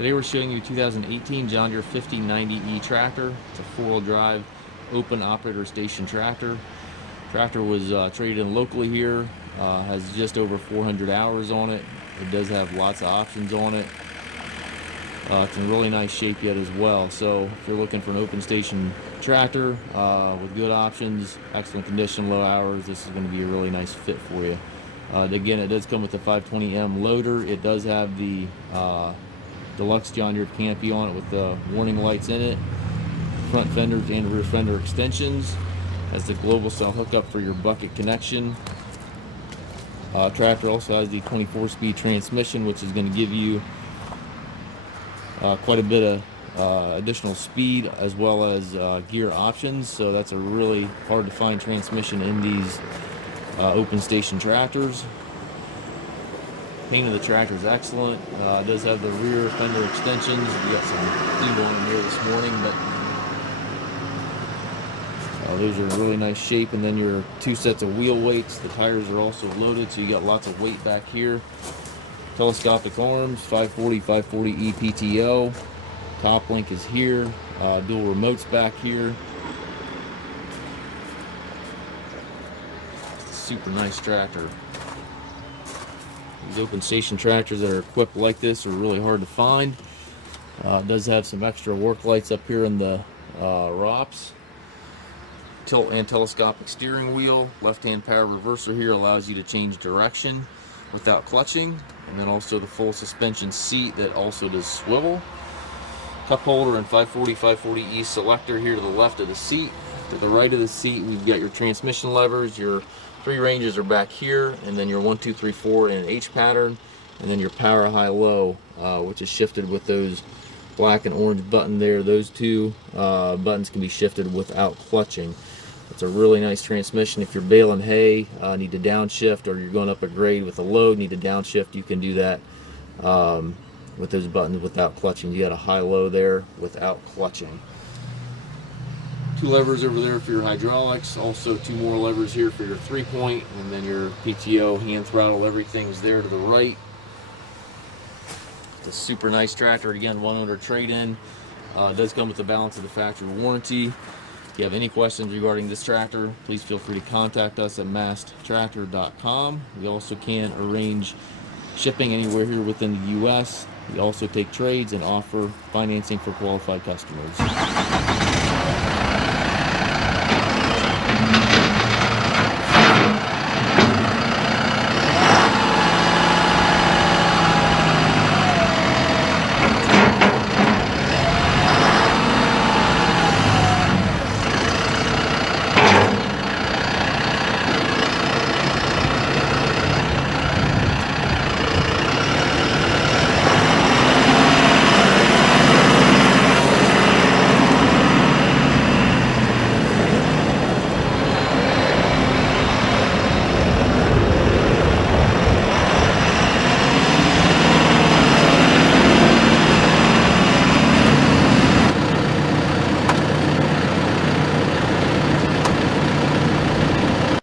Today we're showing you 2018 John Deere 5090E tractor. It's a four-wheel drive, open operator station tractor. Tractor was traded in locally here, has just over 400 hours on it. It does have lots of options on it. It's in really nice shape yet as well. So if you're looking for an open station tractor with good options, excellent condition, low hours, this is going to be a really nice fit for you. Again, it does come with the 520M loader. It does have the Deluxe John Deere Canopy on it with the warning lights in it, front fenders and rear fender extensions. Has the global style hookup for your bucket connection. Tractor also has the 24-speed transmission, which is going to give you quite a bit of additional speed as well as gear options. So that's a really hard to find transmission in these open station tractors. Paint of the tractor is excellent. It does have the rear fender extensions. We got some clean on in here this morning, but those are in really nice shape. And then your two sets of wheel weights. The tires are also loaded, so you got lots of weight back here. Telescopic arms, 540, 540E PTO. Top link is here. Dual remotes back here. Super nice tractor. These open station tractors that are equipped like this are really hard to find. It does have some extra work lights up here in the ROPS. Tilt and telescopic steering wheel. Left-hand power reverser here allows you to change direction without clutching. And then also the full suspension seat that also does swivel. Cup holder and 540, 540E selector here to the left of the seat. To the right of the seat, we've got your transmission levers. Your three ranges are back here, and then your 1, 2, 3, 4 in an H pattern, and then your power high low, which is shifted with those black and orange button there. Those two buttons can be shifted without clutching. It's a really nice transmission. If you're baling hay, need to downshift, or you're going up a grade with a load, need to downshift, you can do that with those buttons without clutching. You got a high low there without clutching. Two levers over there for your hydraulics, also two more levers here for your 3-point, and then your PTO hand throttle, everything's there to the right. It's a super nice tractor. Again, 1 owner trade-in. It does come with the balance of the factory warranty. If you have any questions regarding this tractor, please feel free to contact us at masttractor.com. We also can arrange shipping anywhere here within the U.S. We also take trades and offer financing for qualified customers.